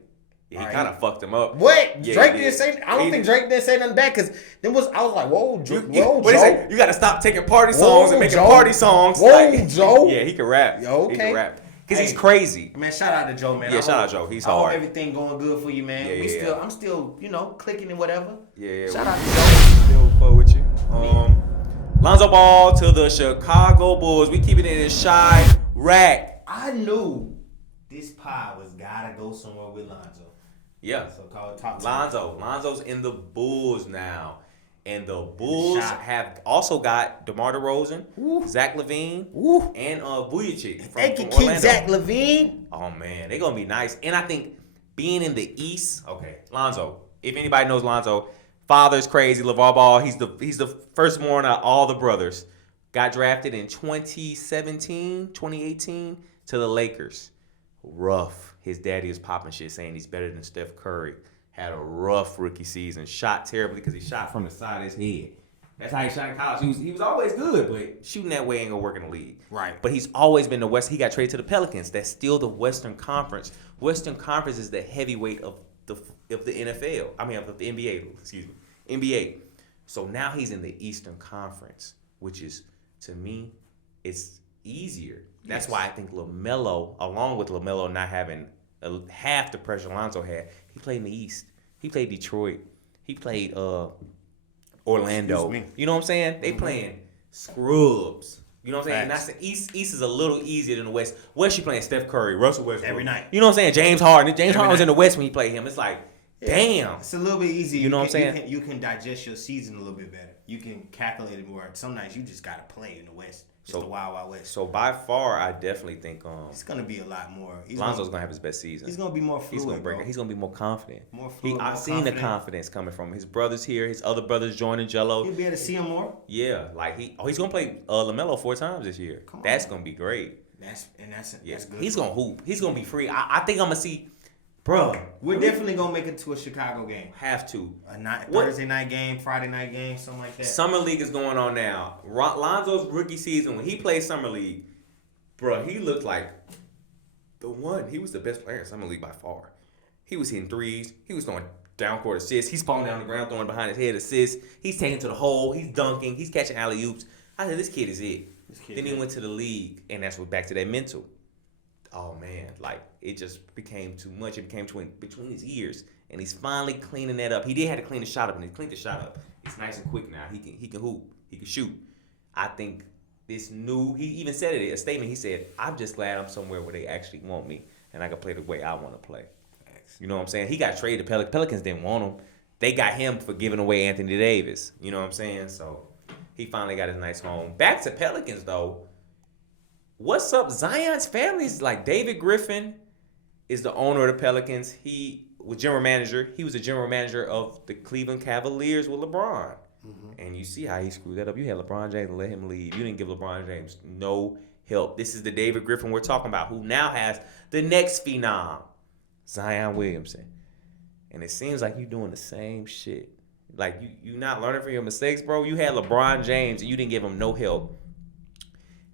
Yeah, he kind of fucked him up. What? Yeah, Drake didn't say. I don't think Drake didn't say nothing back because I was like, whoa, Joe. What he say? You got to stop taking party songs and making party songs. Whoa, Joe. Yeah, he can rap. Yo, okay. He can rap. Because he's crazy. Man, shout out to Joe, man. Yeah, shout out Joe. He's hard. I hope everything going good for you, man. I'm still, clicking and whatever. Yeah. Shout out to Joe. Still fuck with you. Lonzo Ball to the Chicago Bulls. We keeping it in chiraq. I knew this pie was gotta go somewhere with Lonzo. Yeah. So call it top 10. Lonzo's in the Bulls now. And the Bulls have also got DeMar DeRozan, Zach LaVine, and Vujacic from They can keep Orlando. Zach LaVine. Oh, man. They're going to be nice. And I think being in the East, Lonzo. If anybody knows Lonzo, father's crazy. LeVar Ball, he's the firstborn of all the brothers. Got drafted in 2018 to the Lakers. Rough. His daddy was popping shit saying he's better than Steph Curry. Had a rough rookie season. Shot terribly because he shot from the side of his head. That's how he shot in college. He was always good, but shooting that way ain't gonna work in the league. Right. But he's always been the West. He got traded to the Pelicans. That's still the Western Conference. Western Conference is the heavyweight of the NFL. I mean, of the NBA. Excuse me, NBA. So now he's in the Eastern Conference, which is, to me, it's easier. That's why I think LaMelo, along with LaMelo not having half the pressure Lonzo had, he played in the East. He played Detroit. He played Orlando. You know what I'm saying? They playing scrubs. You know what I'm saying? That's the East is a little easier than the West. West, you playing Steph Curry, Russell Westbrook every night. You know what I'm saying? James Harden. James Harden was in the West when he played him. It's like, damn. It's a little bit easier. You know what I'm saying? You can digest your season a little bit better. You can calculate it more. Some nights you just gotta play in the West. It's the Wild Wild West. So by far, I definitely think it's gonna be a lot more. Lonzo's gonna have his best season. He's gonna be more fluid. He's gonna be more confident. More fluid. I've seen the confidence coming from his brothers here. His other brothers joining Jello. You'll be able to see him more. Yeah, like he's gonna play LaMelo 4 times this year. That's gonna be great. That's good. He's gonna hoop. He's gonna be free. I think I'm gonna see Bro, we're definitely gonna make it to a Chicago game. Have to. Thursday night game, Friday night game, something like that. Summer League is going on now. Lonzo's rookie season, when he played Summer League, bro, he looked like the one. He was the best player in Summer League by far. He was hitting threes. He was throwing down court assists. He's falling down the ground, throwing behind his head assists. He's taking to the hole. He's dunking. He's catching alley-oops. I said, this kid is it. Then he went to the league, and that's what back to that mental. Oh, man, like, it just became too much. It became between his ears, and he's finally cleaning that up. He did have to clean the shot up, and he cleaned the shot up. It's nice and quick now. He can hoop. He can shoot. I think this new, he even said it in a statement. He said, I'm just glad I'm somewhere where they actually want me, and I can play the way I want to play. You know what I'm saying? He got traded. Pelicans didn't want him. They got him for giving away Anthony Davis. You know what I'm saying? So he finally got his nice home. Back to Pelicans, though. What's up? Zion's family's like David Griffin is the owner of the Pelicans. He was general manager. He was the general manager of the Cleveland Cavaliers with LeBron. Mm-hmm. And you see how he screwed that up. You had LeBron James and let him leave. You didn't give LeBron James no help. This is the David Griffin we're talking about, who now has the next phenom, Zion Williamson. And it seems like you're doing the same shit. Like, you not learning from your mistakes, bro. You had LeBron James and you didn't give him no help.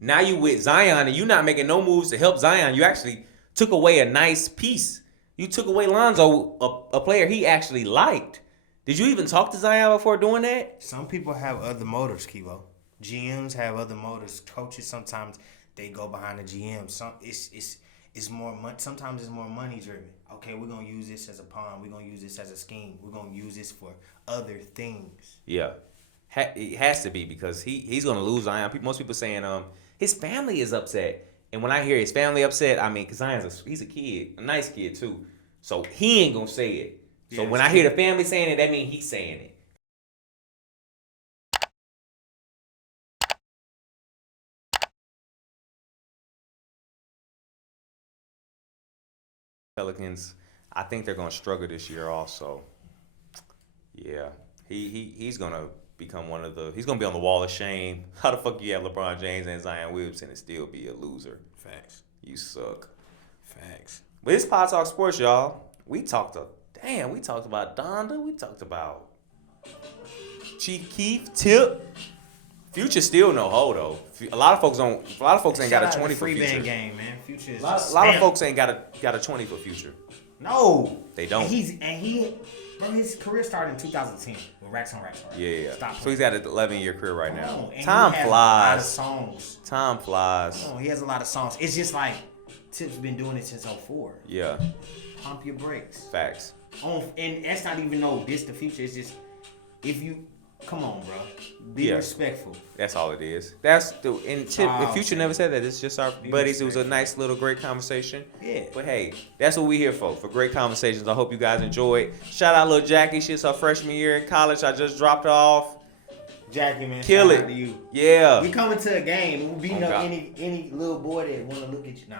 Now you with Zion and you not making no moves to help Zion. You actually took away a nice piece. You took away Lonzo, a player he actually liked. Did you even talk to Zion before doing that? Some people have other motives, Kivo. GMs have other motives. Coaches, sometimes they go behind the GM. It's more money. Sometimes it's more money driven. Okay, we're gonna use this as a pawn. We're gonna use this as a scheme. We're gonna use this for other things. Yeah, it has to be, because he's gonna lose Zion. Most people saying his family is upset, and when I hear his family upset, I mean, because he's a kid, a nice kid too, so he ain't gonna say it. So when I hear the family saying it, that means he's saying it. Pelicans, I think they're gonna struggle this year also. Yeah, he's gonna become he's gonna be on the wall of shame. How the fuck you have LeBron James and Zion Williamson and still be a loser? Facts. You suck. Facts. But it's Pod Talk Sports, y'all. We talked about Donda. We talked about Cheef, keef, tip. Future still no hoe though. A lot of folks ain't got a 20 for Future. Band game, man. Future is a lot of folks ain't got a 20 for Future. No, they don't. Bro, his career started in 2010 with Racks on Racks. Right? Yeah. So he's got an 11-year career right now. Time flies. A lot of songs. Time flies. He has a lot of songs. It's just like Tip's been doing it since 04. Yeah. Pump your brakes. Facts. And that's not even this the Future. It's just, if you come on, bro, be respectful. That's all it is. If Future never said that. It's just our buddies. It was a nice little great conversation. Yeah. But hey, that's what we here for great conversations. I hope you guys enjoyed. Shout out little Jackie. She's her freshman year in college. I just dropped her off. Jackie, man, kill shout it. Out to you. Yeah. We coming to a game. We beating up any little boy that want to look at you. Nah,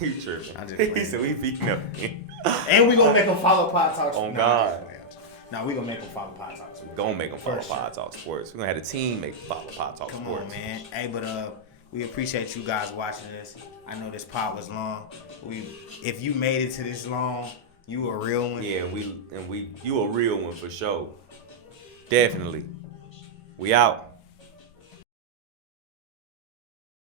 you tripping. He said we beating up. And we gonna make him follow Pod Talk. Oh God. No, we gonna make them follow Pod Talk. We're gonna make them follow Pod Talk Sports. We're gonna have the team make them follow Pod Talk Sports. Come on, man. Hey, but we appreciate you guys watching this. I know this pod was long. If you made it to this long, you a real one. Yeah, you a real one for sure. Definitely. We out.